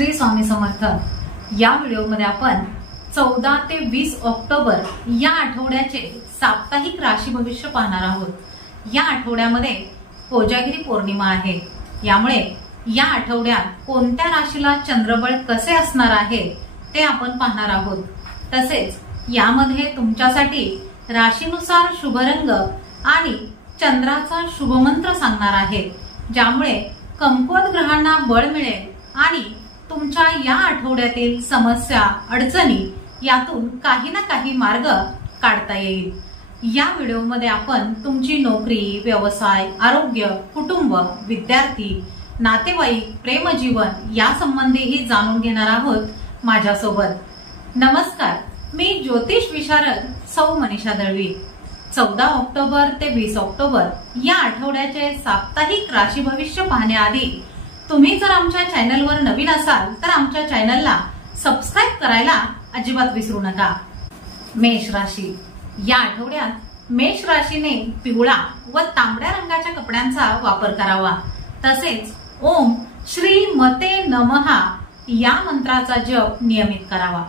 श्री स्वामी समर्थ। या व्हिडिओमध्ये आपण 14 ते 20 ऑक्टोबर या आठवड्याचे साप्ताहिक राशी भविष्य पाहणार आहोत। या आठवड्यामध्ये कोजागिरी पौर्णिमा आहे, यामुळे या आठवड्यात कोणत्या राशीला चंद्रबळ कसे असणार आहे ते आपण पाहणार आहोत। तसेच यामध्ये तुमच्यासाठी राशीनुसार शुभ रंग आणि चंद्राचा शुभ मंत्र सांगणार आहे, ज्यामुळे कमकुवत ग्रहांना बळ मिळेल आणि तुमच्या या आठवड्यातील समस्या अडचणी यातून काही ना काही मार्ग काढता येईल। या व्हिडिओमध्ये आपण तुमची नोकरी, व्यवसाय, आरोग्य, कुटुंब, विद्यार्थी, नातेवाईक, प्रेमजीवन या संबंधीही जाणून घेणार आहोत माझ्यासोबत। नमस्कार, मी ज्योतिष विशारद सौ मनीषा दळवी। 14 ऑक्टोबर ते 20 ऑक्टोबर या आठवड्याचे साप्ताहिक राशी भविष्य पाहण्याआधी तुम्ही जर आमच्या चॅनलवर नवीन असाल तर आमच्या चॅनलला सबस्क्राइब करायला अजिबात विसरू नका। मेष राशी। या आठवड्यात मेष राशीने पिवळा व तांबड्या रंगाच्या कपड्यांचा वापर करावा। तसेच ओम श्री मते नमः या मंत्राचा जप नियमित करावा।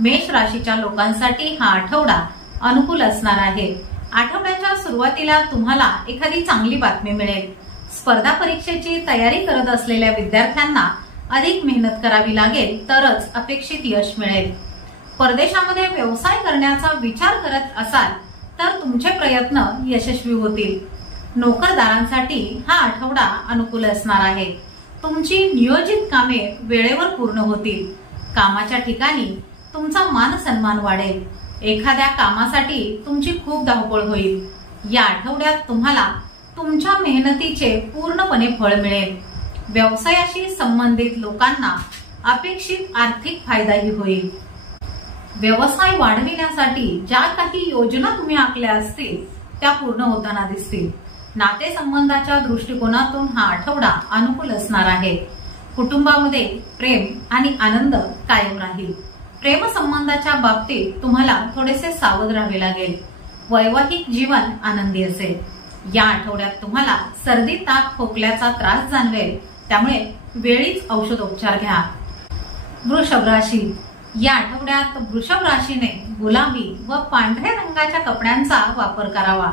मेष राशीच्या लोकांसाठी हा आठवडा अनुकूल असणार आहे। आठवड्याच्या सुरुवातीला तुम्हाला एखादी चांगली बातमी मिळेल। स्पर्धा परीक्षेची तयारी करत असलेल्या विद्यार्थ्यांना अधिक मेहनत करावी लागेल तरच अपेक्षित यश मिळेल। परदेशामध्ये व्यवसाय करण्याचा विचार करत असाल तर तुमचे प्रयत्न यशस्वी होतील। नोकरदारांसाठी हा आठवडा अनुकूल असणार आहे। तुमची नियोजित कामे वेळेवर पूर्ण होतील। कामाच्या ठिकाणी तुमचा मान सन्मान वाढेल। एखाद्या कामासाठी तुमची खूप धावपळ होईल। या आठवड्यात तुम्हाला तुमच्या मेहनतीचे पूर्णपणे फळ मिळेल। व्यवसायाशी संबंधित लोकांना अपेक्षित आर्थिक फायदाही होईल। व्यवसाय वाढविण्यासाठी ज्या काही योजना तुम्ही आखल्या असतील त्या पूर्ण होताना दिसतील। नातेसंबंधाच्या दृष्टिकोनातून हा आठवडा अनुकूल असणार आहे। कुटुंबामध्ये प्रेम आणि आनंद कायम राहील। प्रेम संबंधाच्या बाबतीत तुम्हाला थोडेसे सावध राहावे लागेल। वैवाहिक जीवन आनंदी असेल। या आठवड्यात तुम्हाला सर्दी, ताप, खोकल्याचा त्रास जाणवेल, त्यामुळे वेळीच औषधोपचार घ्या। वृषभ राशी। या आठवड्यात वृषभ राशीने गुलाबी व पांढऱ्या रंगाच्या कपड्यांचा वापर करावा।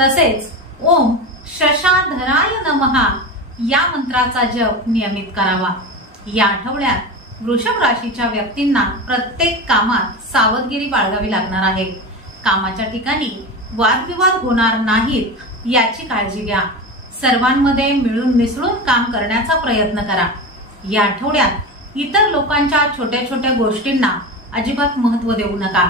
तसेच ओम शशाधराय नमः या मंत्राचा जप नियमित करावा। या आठवड्यात वृषभ राशीच्या व्यक्तींना प्रत्येक कामात सावधगिरी बाळगावी लागणार आहे। कामाच्या ठिकाणी वादविवाद होणार नाहीत याची काळजी घ्या। सर्वांमध्ये मिळून मिसळून काम करण्याचा प्रयत्न करा। या आठवड्यात इतर लोकांच्या छोट्या छोट्या गोष्टींना अजिबात महत्त्व देऊ नका,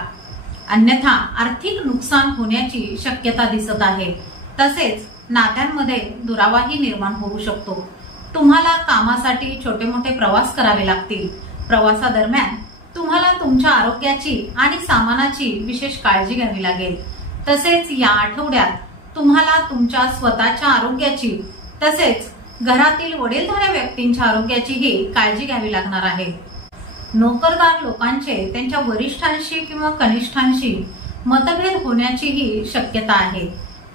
अन्यथा आर्थिक नुकसान होण्याची शक्यता दिसत आहे। तसेच नात्यांमध्ये दुरावाही निर्माण होऊ शकतो। तुम्हाला कामासाठी छोटे मोठे प्रवास करावे लागतील। प्रवासादरम्यान तुम्हाला तुमच्या आरोग्याची आणि सामानाची विशेष काळजी घ्यावी लागेल। तसेच या आठवड्यात तुम्हाला तुमच्या स्वतःच्या आरोग्याची तसेच घरातील वडीलधाऱ्या व्यक्तींच्या आरोग्याचीही काळजी घ्यावी लागणार आहे। नोकरदार लोकांचे त्यांच्या वरिष्ठांशी किंवा कनिष्ठांशी मतभेद होण्याचीही शक्यता आहे।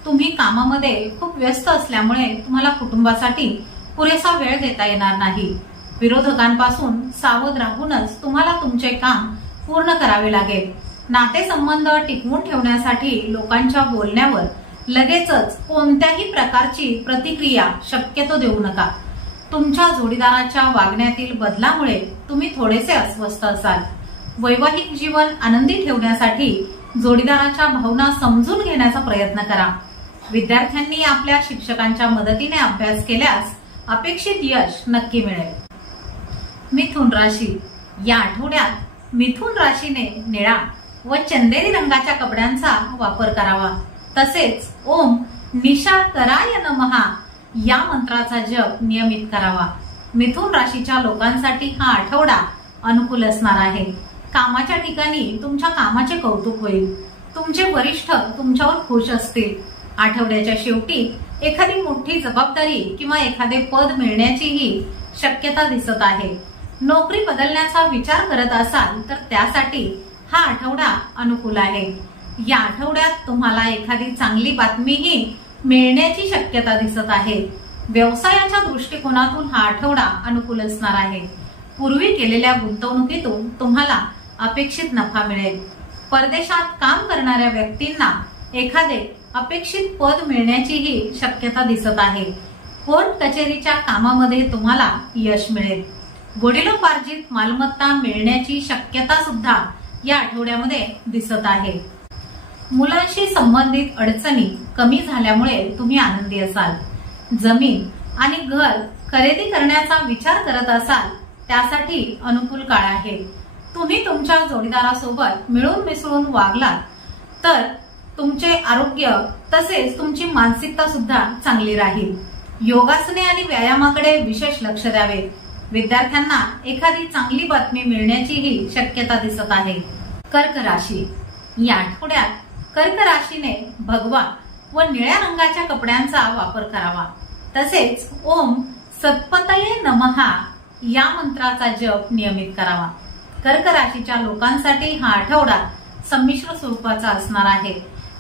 तुम्ही कामामध्ये खूप व्यस्त असल्यामुळे तुम्हाला कुटुंबासाठी पुरेसा वेळ देता येणार नाही। विरोधकांपासून सावध राहूनच तुम्हाला तुमचे काम पूर्ण करावे लागेल। नातेसंबंध टिकवून ठेवण्यासाठी लोकांच्या बोलण्यावर लगेचच कोणत्याही प्रकारची प्रतिक्रिया शक्यतो देऊ नका। तुमच्या जोडीदाराच्या वागण्यातील बदलामुळे तुम्ही थोडेसे अस्वस्थ असाल। वैवाहिक जीवन आनंदी ठेवण्यासाठी जोडीदाराच्या भावना समजून घेण्याचा प्रयत्न करा। विद्यार्थ्यांनी आपल्या शिक्षकांच्या मदतीने अभ्यास केल्यास अपेक्षित यश नक्की मिळेल। मिथुन राशी। या आठवड्यात मिथुन राशीने निळा व चंदेरी रंगाच्या कपड्यांचा वापर करावा। तसेच ओम निशाकराय नमः या मंत्राचा जप नियमित करावा। मिथुन राशीच्या लोकांसाठी हा आठवडा अनुकूल असणार आहे। कामाच्या ठिकाणी तुमच्या कामाचे कौतुक होईल। तुमचे वरिष्ठ तुमच्यावर खुश असतील। आठवड्याच्या शेवटी एखादी मोठी जबाबदारी किंवा एखादे पद मिळण्याचीही शक्यता दिसत आहे। नोकरी बदलण्याचा विचार करत असाल तर त्यासाठी हा आठवडा अनुकूल आहे। या आठवड्यात तुम्हाला एखादी चांगली बातमीही मिळण्याची शक्यता दिसत आहे। व्यवसायाच्या दृष्टिकोनातून हा आठवडा अनुकूल असणार आहे। पूर्वी केलेल्या गुंतवणुकीतून तुम्हाला अपेक्षित नफा मिळेल। परदेशात काम करणाऱ्या व्यक्तींना एखादे अपेक्षित पद मिळण्याचीही शक्यता दिसत आहे। कोर्ट कचेरीच्या कामामध्ये तुम्हाला यश मिळेल। वडिलोपार्जित मालमत्ता मिळण्याची शक्यता सुद्धा या आठवड्यामध्ये दिसत आहे। मुलांशी संबंधित अडचणी कमी झाल्यामुळे तुम्ही आनंदी असाल। जमीन आणि घर खरेदी करण्याचा विचार करत असाल त्यासाठी अनुकूल काळ आहे। तुम्ही तुमच्या जोडीदारासोबत मिळून मिसळून वागलात तर तुमचे आरोग्य तसेच तुमची मानसिकता सुद्धा चांगली राहील। योगासने आणि व्यायामाकडे विशेष लक्ष द्यावे। विद्यार्थ्यांना एखादी चांगली बातमी मिळण्याचीही शक्यता दिसत आहे। कर्क राशी, या आठवड्यात कर्क राशीने भगवा व निळ्या रंगाच्या कपड्यांचा वापर करावा। तसेच ओम सत्पतये नमः या मंत्राचा जप नियमित करावा। कर्क राशीच्या लोकांसाठी हा आठवडा संमिश्र स्वरूपाचा असणार आहे।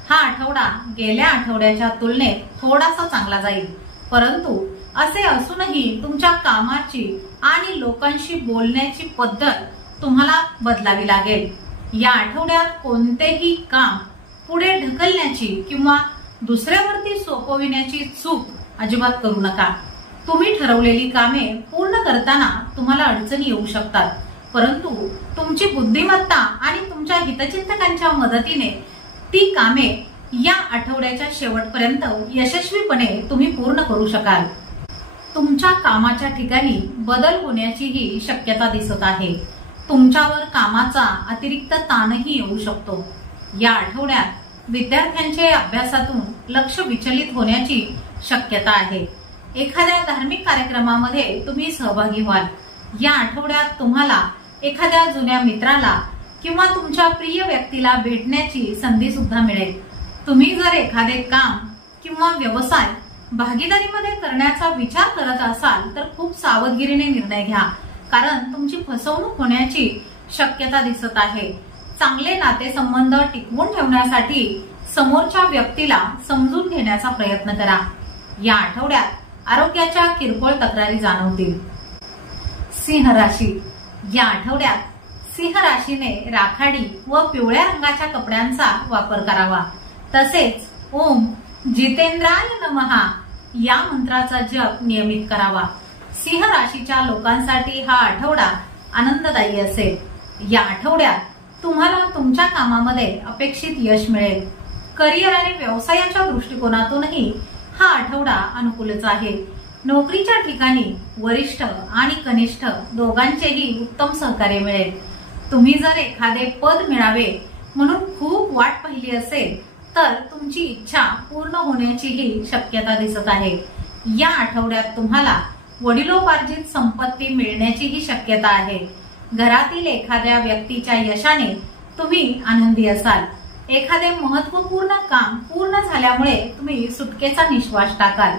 हा आठवडा गेल्या आठवड्याच्या तुलनेत थोडासा चांगला जाईल, परंतु असे असूनही तुमच्या कामाची आणि लोकांशी बोलण्याची पद्धत तुम्हाला बदलावी लागेल। या आठवड्यात कोणतेही काम पुढे ढकलण्याची किंवा दुसऱ्यावरती सोपविण्याची चूक अजिबात करू नका। तुम्ही ठरवलेली कामे पूर्ण करताना तुम्हाला अडचणी येऊ शकतात, परंतु तुमची बुद्धिमत्ता आणि तुमच्या हितचिंतकांच्या मदतीने ती कामे या आठवड्याच्या शेवटपर्यंत यशस्वीपणे तुम्ही पूर्ण करू शकाल। तुमच्या कामाच्या ठिकाणी बदल होण्याचीही शक्यता दिसत आहे। तुमच्यावर कामाचा अतिरिक्त ताणही येऊ शकतो। या आठवड्यात विद्यार्थ्यांचे अभ्यासातून लक्ष विचलित होण्याची शक्यता आहे। एखाद्या धार्मिक कार्यक्रमामध्ये तुम्ही सहभागी व्हाल। या आठवड्यात तुम्हाला एखाद्या जुन्या मित्राला किंवा तुमच्या प्रिय व्यक्तीला भेटण्याची संधी सुद्धा मिळेल। तुम्ही जर एखादे काम किंवा व्यवसाय भागीदारीमध्ये करण्याचा विचार करत असाल तर खूप सावधगिरीने निर्णय घ्या, कारण तुमची फसवणूक होण्याची शक्यता दिसत आहे। चांगले नातेसंबंध टिकवून ठेवण्यासाठी समोरच्या व्यक्तीला समजून घेण्याचा प्रयत्न करा। या आठवड्यात आरोग्याच्या किरकोळ तक्रारी जाणवतील। सिंह राशी, या आठवड्यात सिंह राशीने राखाडी व पिवळ्या रंगाच्या कपड्यांचा वापर करावा। तसेच ओम जितेंद्राय नमः या मंत्राचा जप नियमित करावा। सिंह राशीच्या लोकांसाठी हा आठवडा आनंददायी असेल। या आठवड्यात तुम्हाला तुमच्या कामामध्ये अपेक्षित यश मिळेल। करिअर आणि व्यवसायाच्या दृष्टिकोनातूनही हा आठवडा अनुकूलच आहे। नोकरीच्या ठिकाणी वरिष्ठ आणि कनिष्ठ दोघांचेही उत्तम सहकार्य मिळेल। तुम्ही जर एखादे पद मिळावे म्हणून खूप वाट पाहिली असेल तर तुमची इच्छा पूर्ण होण्याचीही शक्यता दिसत आहे। या आठवड्यात तुम्हाला वडिलोपार्जित संपत्ती मिळण्याचीही शक्यता आहे। घरातील एखाद्या व्यक्तीच्या यशाने तुम्ही आनंदी असाल। एखादे महत्त्वपूर्ण काम पूर्ण झाल्यामुळे तुम्ही सुटकेचा निश्वास टाकाल।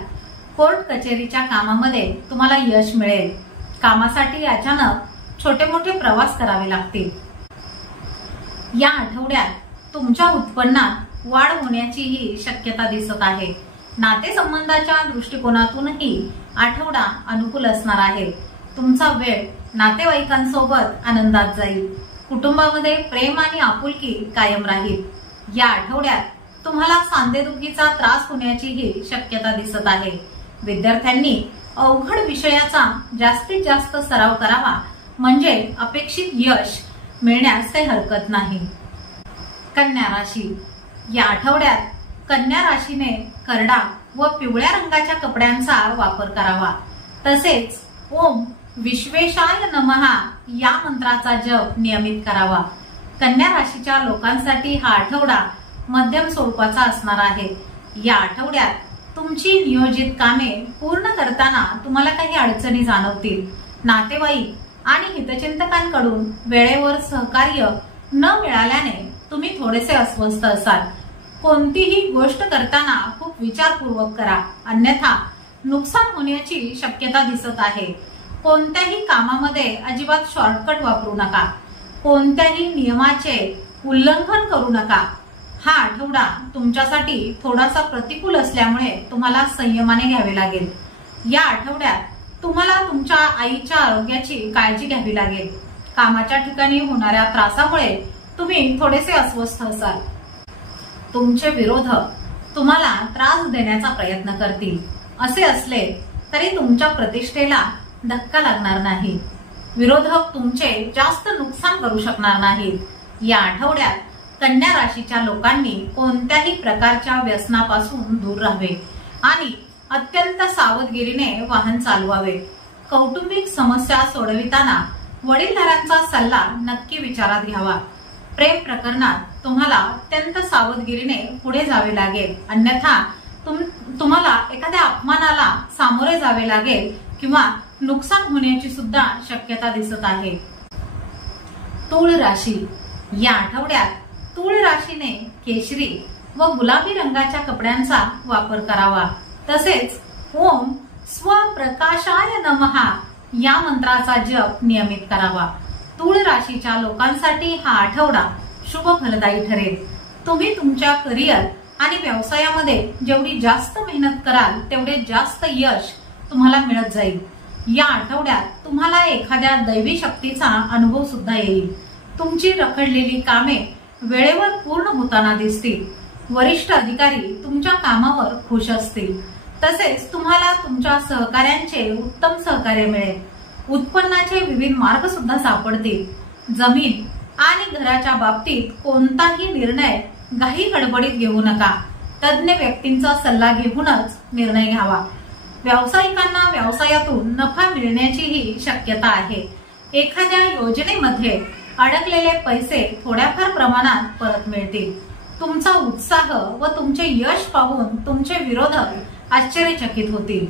कोर्ट कचेरीच्या कामामध्ये तुम्हाला यश मिळेल। कामासाठी अचानक छोटे मोठे प्रवास करावे लागतील। या आठवड्यात तुमच्या उत्पन्नात वाढ होण्याचीही शक्यता दिसत आहे। नातेसंबंधाच्या दृष्टिकोनातूनही आठवडा अनुकूल असणार आहे। तुमचा वेळ नातेवाईकांसोबत आनंदात जाईल। कुटुंबामध्ये प्रेम आणि आपुलकी कायम राहील। या आठवड्यात तुम्हाला सांधेदुखीचा त्रास होण्याचीही शक्यता दिसत आहे। विद्यार्थ्यांनी अवघड विषयाचा जास्तीत जास्त सराव करावा, म्हणजे अपेक्षित यश मिळण्यास काही हरकत नाही। कन्या राशी, या आठवड्यात कन्या राशीने करडा व पिवळ्या रंगाच्या कपड्यांचा वापर करावा। तसेच ओम विश्वेशाय नमः या मंत्राचा जप नियमित करावा। कन्या राशीच्या लोकांसाठी हा आठवडा मध्यम स्वरूपाचा असणार आहे। या आठवड्यात तुमची नियोजित कामे पूर्ण करताना तुम्हाला काही अडचणी जाणवतील। नातेवाईक आणि हितचिंतकांकडून वेळेवर सहकार्य न मिळाल्याने तुम्ही थोडेसे अस्वस्थ असाल। कोणतीही गोष्ट करताना खूप विचारपूर्वक करा, अन्यथा नुकसान होण्याची शक्यता दिसत आहे। कोणत्याही कामामध्ये अजिबात शॉर्टकट वापरू नका। कोणत्याही नियमाचे उल्लंघन करू नका। हा आठवडा तुमच्यासाठी थोडासा प्रतिकूल असल्यामुळे तुम्हाला संयमाने घ्यावे लागेल। या आठवड्यात तुम्हाला तुमच्या आईच्या आरोग्याची काळजी घ्यावी लागेल. कामाच्या ठिकाणी होणाऱ्या त्रासामुळे तुम्ही थोडेसे अस्वस्थ असाल. तुमचे विरोधक तुम्हाला त्रास देण्याचा प्रयत्न करतील. असे असले तरी तुमच्या प्रतिष्ठेला धक्का लागणार नाही. विरोधक तुमचे जास्त नुकसान करू शकणार नाहीत. या आठवड्यात कन्या राशीच्या लोकांनी कोणत्याही प्रकारच्या व्यसनापासून दूर राहावे आणि अत्यंत सावधगिरीने वाहन चालवावे. कौटुंबिक समस्या सोडविताना वडीलधाऱ्यांचा सल्ला नक्की विचारात घ्यावा. प्रेम प्रकरणात तुम्हाला अत्यंत सावधगिरीने पुढे जावे लागेल, अन्यथा तुम्हाला एखाद्या अपमानाला सामोरे जावे लागेल किंवा नुकसान होण्याची सुद्धा शक्यता दिसत आहे. तूळ राशी. या आठवड्यात तूळ राशीने केशरी व गुलाबी रंगाच्या कपड्यांचा वापर करावा. तसेच ओम स्वप्रकाशाय नमः या मंत्राचा जप नियमित करावा. तूळ राशीच्या लोकांसाठी हा आठवडा शुभ फलदायी ठरेल. तुम्ही तुमच्या करिअर आणि व्यवसायामध्ये जेवढी जास्त मेहनत कराल तेवढे जास्त यश तुम्हाला मिळत जाईल. या आठवड्यात तुम्हाला एखाद्या दैवी शक्तीचा अनुभव सुद्धा येईल. तुमची रखडलेली कामे वेळेवर पूर्ण होताना दिसतील. वरिष्ठ अधिकारी तुमच्या कामावर खुश असतील. तसेच तुम्हाला तुमच्या सहकाऱ्यांचे उत्तम सहकार्य मिळेल. उत्पन्नाचे विविध मार्ग सुद्धा सापडतील. जमीन आणि घराच्या बाबतीत कोणताही निर्णय घाई गडबडीत घेऊ नका. तज्ञ व्यक्तींचा सल्ला घेऊनच निर्णय घ्यावा. व्यावसायिकांना व्यवसायातून नफा मिळण्याचीही शक्यता आहे. एखाद्या योजनेमध्ये अडकलेले पैसे थोड्याफार प्रमाणात परत मिळतील. तुमचा उत्साह व तुमचे यश पाहून तुमचे विरोधक आश्चर्यचकित होतील.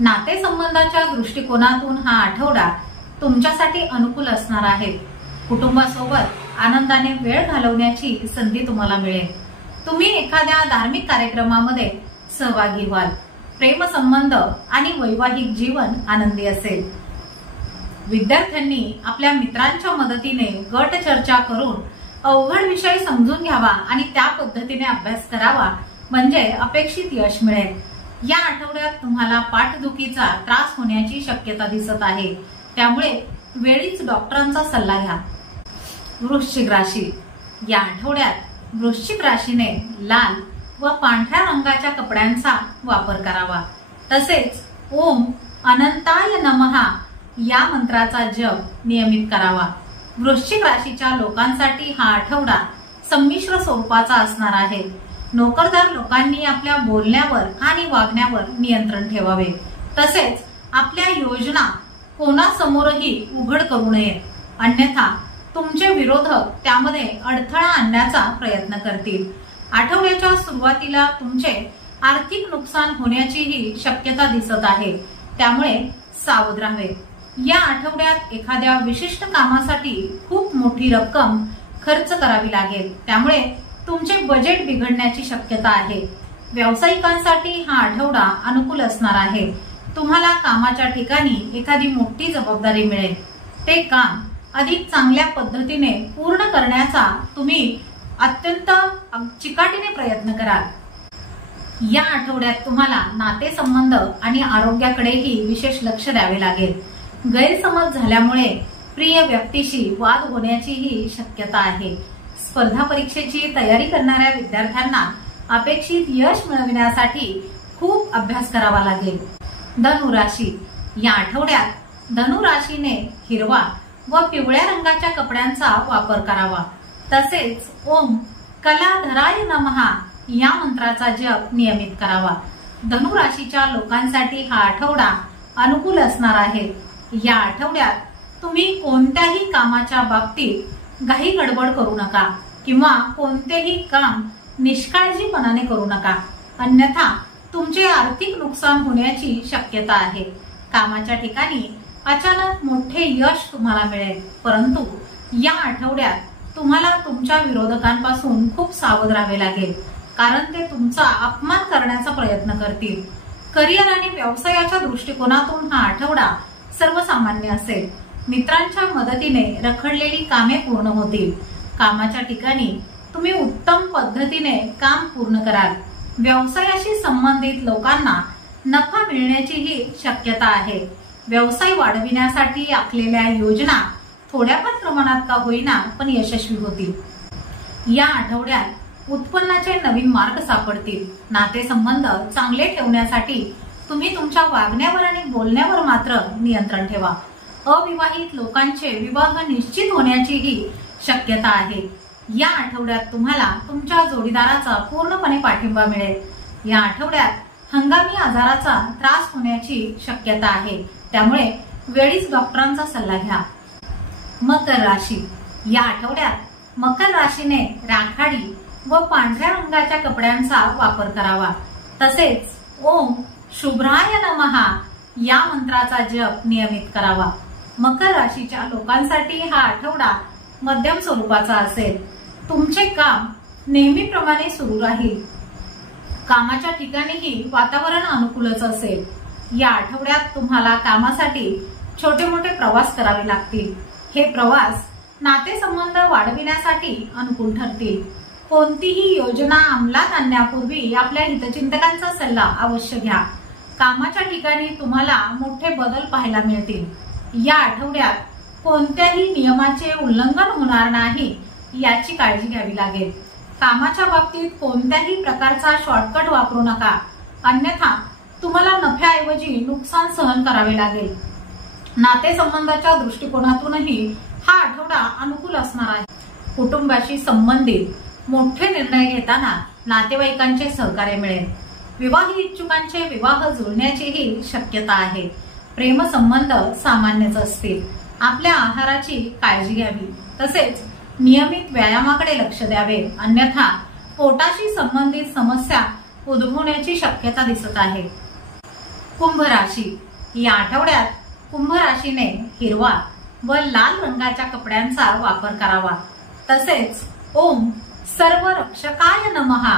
नातेसंबंधाच्या दृष्टिकोनातून हा आठवडा तुमच्यासाठी अनुकूल असणार आहे. कुटुंबासोबत आनंदाने वेळ घालवण्याची संधी तुम्हाला मिळेल. तुम्ही एखाद्या धार्मिक कार्यक्रमामध्ये सहभागी व्हाल. प्रेमसंबंध आणि वैवाहिक जीवन आनंदी असेल. विद्यार्थ्यांनी आपल्या मित्रांच्या मदतीने गट चर्चा करून अवघड विषय समजून घ्यावा आणि त्या पद्धतीने अभ्यास करावा, म्हणजे अपेक्षित यश मिळेल. या आठवड्यात तुम्हाला पाठदुखीचा त्रास होण्याची शक्यता दिसत आहे, त्यामुळे वेळीच डॉक्टरांचा सल्ला घ्या. वृश्चिक राशी. या आठवड्यात वृश्चिक राशीने लाल व पांढऱ्या रंगाच्या कपड्यांचा वापर करावा. तसेच ओम अनंताय नमः या मंत्राचा जप नियमित करावा. वृश्चिक राशीच्या लोकांसाठी हा आठवडा संमिश्र स्वरूपाचा असणार आहे. नोकरदार लोकांनी आपल्या बोलण्यावर आणि वागण्यावर नियंत्रण ठेवावे. तसेच आपल्या योजना कोणासमोरही उघड करू नये, अन्यथा तुमचे विरोधक त्यामध्ये अडथळा आणण्याचा प्रयत्न करतील. आठवड्याच्या सुरुवातीला तुमचे आर्थिक नुकसान होण्याचीही शक्यता दिसत आहे, त्यामुळे सावध राहावे. या आठवड्यात एखाद्या विशिष्ट कामासाठी खूप मोठी रक्कम खर्च करावी लागेल, त्यामुळे तुमचे बजेट बिघडण्याची शक्यता आहे. व्यावसायिकांसाठी हा आठवडा अनुकूल असणार आहे. तुम्हाला कामाच्या ठिकाणी एखादी मोठी जबाबदारी मिळेल. ते काम अधिक चांगल्या पद्धतीने पूर्ण करण्याचा तुम्ही अत्यंत चिकाटीने प्रयत्न कराल. या आठवड्यात तुम्हाला नातेसंबंध आणि आरोग्याकडेही विशेष लक्ष द्यावे लागेल. गैरसमज झाल्यामुळे प्रिय व्यक्तीशी वाद होण्याचीही शक्यता आहे. स्पर्धा परीक्षेची तयारी करणाऱ्या विद्यार्थ्यांना अपेक्षित यश मिळविण्यासाठी खूप अभ्यास करावा लागेल. धनु राशी. या आठवड्यात धनु राशीने हिरवा व पिवळ्या रंगाच्या कपड्यांचा वापर करावा. तसेच ओम कलाधराय नमः या मंत्राचा जप नियमित करावा. धनु राशीच्या लोकांसाठी हा आठवडा अनुकूल असणार आहे. या आठवड्यात तुम्ही कोणत्याही कामाच्या बाबतीत घाई गडबड करू नका किंवा कोणतेही काम निष्काळजीपणाने करू नका, अन्यथा तुमचे आर्थिक नुकसान होण्याची शक्यता आहे. कामाच्या ठिकाणी अचानक मोठे यश तुम्हाला मिळेल, परंतु या आठवड्यात तुम्हाला तुमच्या विरोधकांपासून खूप सावध राहावे लागेल, कारण ते तुमचा अपमान करण्याचा प्रयत्न करतील. करिअर आणि व्यवसायाच्या दृष्टिकोनातून हा आठवडा सर्वसामान्य असेल. मित्रांच्या मदतीने रखडलेली कामे पूर्ण होतील. कामाच्या ठिकाणी तुम्ही उत्तम पद्धतीने काम पूर्ण कराल. व्यवसायाशी संबंधित लोकांना नफा मिळण्याचीही शक्यता आहे। व्यवसाय वाढविण्यासाठी आखलेल्या योजना थोड्याफार प्रमाणात का होईना पण यशस्वी होतील। या आठवड्यात उत्पन्नाचे नवीन मार्ग सापडतील। नातेसंबंध चांगले ठेवण्यासाठी तुम्ही तुमच्या वागण्यावर आणि बोलण्यावर मात्र नियंत्रण ठेवा। अविवाहित लोकांचे विवाह निश्चित होण्याचीही शक्यता आहे। या आठवड्यात तुम्हाला तुमच्या जोडीदाराचा पूर्णपणे पाठिंबा मिळेल। या आठवड्यात हंगामी आजाराचा त्रास होण्याची शक्यता आहे, त्यामुळे वेळीच डॉक्टरांचा सल्ला घ्या। मकर राशी, या आठवड्यात मकर राशीने राखाडी व पांढऱ्या रंगाच्या कपड्यांचा वापर करावा। तसेच ओम शुभ्राय नमः या मंत्राचा जप नियमित करावा। मकर राशीच्या लोकांसाठी हा आठवडा मध्यम स्वरूपाचा असेल। तुमचे काम नेहमीप्रमाणे सुरू राहील। कामाच्या ठिकाणीही वातावरण अनुकूलच असेल। या आठवड्यात तुम्हाला कामासाठी छोटे मोठे प्रवास करावे लागतील। हे प्रवास नातेसंबंध वाढविण्यासाठी अनुकूल ठरतील। कोणतीही योजना अंमलात आणण्यापूर्वी आपल्या हितचिंतकांचा सल्ला अवश्य घ्या। कामाच्या ठिकाणी तुम्हाला मोठे बदल पाहायला मिळतील। या आठवड्यात कोणत्याही नियमाचे उल्लंघन होणार नाही याची काळजी घ्यावी लागेल। कामाच्या बाबतीत कोणत्याही प्रकारचा शॉर्टकट वापरू नका, अन्यथा तुम्हाला नफ्याऐवजी नुकसान सहन करावे लागेल। नातेसंबंधाच्या दृष्टिकोनातूनही हा आठवडा अनुकूल असणार आहे। कुटुंबाशी संबंधित मोठे निर्णय घेताना नातेवाईकांचे सहकार्य मिळेल। विवाह इच्छुकांचे विवाह जुळण्याचीही शक्यता आहे। प्रेम संबंध सामान्यच असतील। आपल्या आहाराची काळजी घ्यावी, तसेच नियमित व्यायामाकडे लक्ष द्यावे, अन्यथा पोटाशी संबंधित समस्या उद्भवण्याची शक्यता दिसत आहे। कुंभ राशी, या आठवड्यात कुंभ राशीने हिरवा व लाल रंगाच्या कपड्यांचा वापर करावा। तसेच ओम सर्व रक्षकाय नमः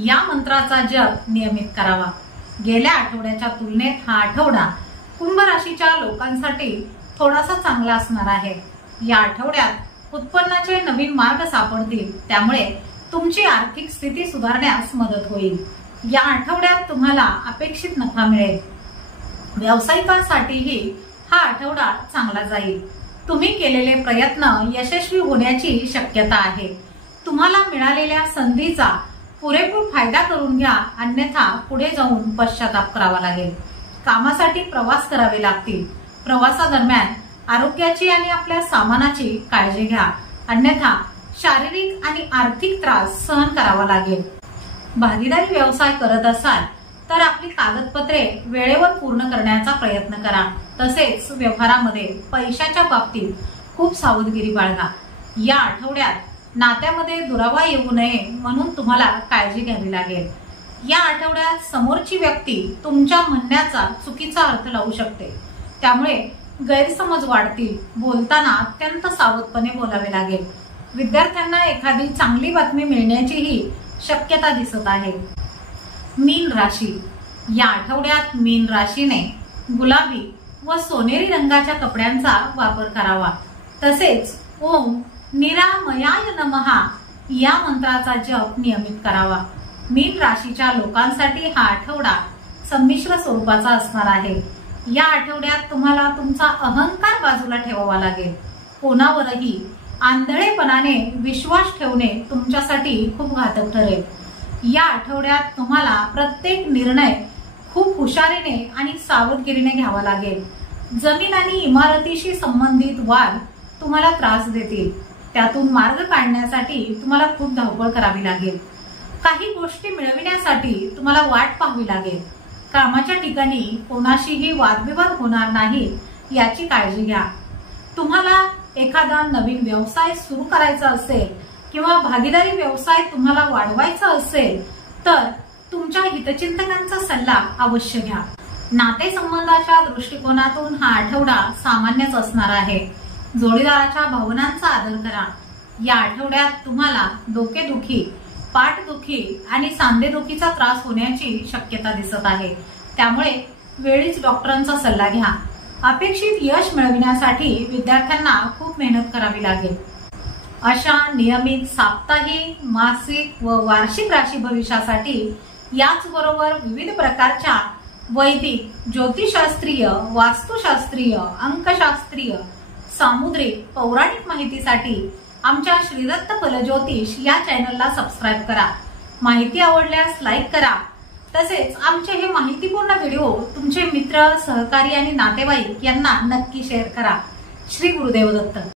या मंत्राचा जप नियमित करावा। गेल्या आठवड्याच्या तुलनेत हा आठवडा कुंभ राशीच्या लोकांसाठी थोडासा चांगला असणार आहे। या आठवड्यात उत्पन्नाचे नवीन मार्ग सापडतील, त्यामुळे तुमची आर्थिक स्थिती सुधारण्यास मदत होईल। या आठवड्यात तुम्हाला अपेक्षित नफा मिळेल। व्यावसायिकांसाठीही हा आठवडा चांगला जाईल। तुम्ही केलेले प्रयत्न यशस्वी होण्याची शक्यता आहे। तुम्हाला मिळालेल्या संधीचा पुरेपूर फायदा करून घ्या, अन्यथा पुढे जाऊन पश्चाताप करावा लागेल। कामासाठी प्रवास करावे लागतील। प्रवासादरम्यान आरोग्याची आणि आपल्या सामानाची काळजी घ्या, अन्यथा शारीरिक आणि आर्थिक त्रास सहन करावा लागेल। भागीदारी व्यवसाय करत असाल तर आपली कागदपत्रे वेळेवर पूर्ण करण्याचा प्रयत्न करा। तसेच व्यवहारामध्ये पैशाच्या बाबतीत खूप सावधगिरी बाळगा। या आठवड्यात नात्यामध्ये दुरावा येऊ नये म्हणून तुम्हाला काळजी घ्यावी लागेल। या आठवड्यात समोरची व्यक्ती तुमच्या म्हणण्याचा चुकीचा अर्थ लावू शकते, त्यामुळे गैरसमज वाढतील। बोलताना अत्यंत सावधपणे बोलावे लागेल। विद्यार्थ्यांना एखादी चांगली बातमी मिळण्याचीही शक्यता दिसत आहे। मीन राशी, या आठवड्यात मीन राशीने गुलाबी व सोनेरी रंगाच्या कपड्यांचा वापर करावा। तसेच ओम निरामयाय नमः या मंत्राचा जप नियमित करावा। मीन राशीच्या लोकांसाठी हा आठवडा संमिश्र स्वरूपाचा असणार आहे। या आठवड्यात तुम्हाला तुमचा अहंकार बाजूला ठेवावा लागेल। कोणावरही आंधळेपणाने विश्वास ठेवणे तुमच्यासाठी खूप घातक ठरेल। या आठवड्यात तुम्हाला प्रत्येक निर्णय खूप हुशारीने आणि सावधगिरीने घ्यावा लागेल। जमीन आणि इमारतीशी संबंधित वाद तुम्हाला त्रास देतील। त्यातून मार्ग काढण्यासाठी तुम्हाला खूप धावपळ करावी लागेल। काही गोष्टी मिळविण्यासाठी तुम्हाला वाट पाहावी लागेल। कामाच्या ठिकाणी कोणाशीही वादविवाद होणार नाही याची काळजी घ्या। तुम्हाला एखादा नवीन व्यवसाय सुरू करायचा असेल किंवा भागीदारी व्यवसाय तुम्हाला वाढवायचा असेल तर तुमच्या हितचिंतकांचा सल्ला अवश्य घ्या। नातेसंबंधाच्या दृष्टिकोनातून हा आठवडा सामान्यच असणार आहे। जोडीदाराच्या भावनांचा आदर करा। या आठवड्यात तुम्हाला डोकेदुखी, पाठदुखी आणि सांधेदुखीचा त्रास होण्याची शक्यता दिसत आहे, त्यामुळे वेळीच डॉक्टरांचा सल्ला घ्या। अपेक्षित यश मिळविण्यासाठी विद्यार्थ्यांना खूप मेहनत करावी लागेल। अशा नियमित साप्ताहिक, मासिक व वार्षिक राशी भविष्यासाठी याचबरोबर विविध प्रकारच्या वैदिक, ज्योतिषशास्त्रीय, वास्तुशास्त्रीय, अंकशास्त्रीय, सामुद्रिक, पौराणिक माहितीसाठी आमच्या श्रीदत्त फलज्योतिष या चॅनलला सबस्क्राईब करा। माहिती आवडल्यास लाईक करा। तसेच आमचे हे माहितीपूर्ण व्हिडिओ तुमचे मित्र, सहकारी आणि नातेवाईक यांना नक्की शेअर करा। श्री गुरुदेव दत्त।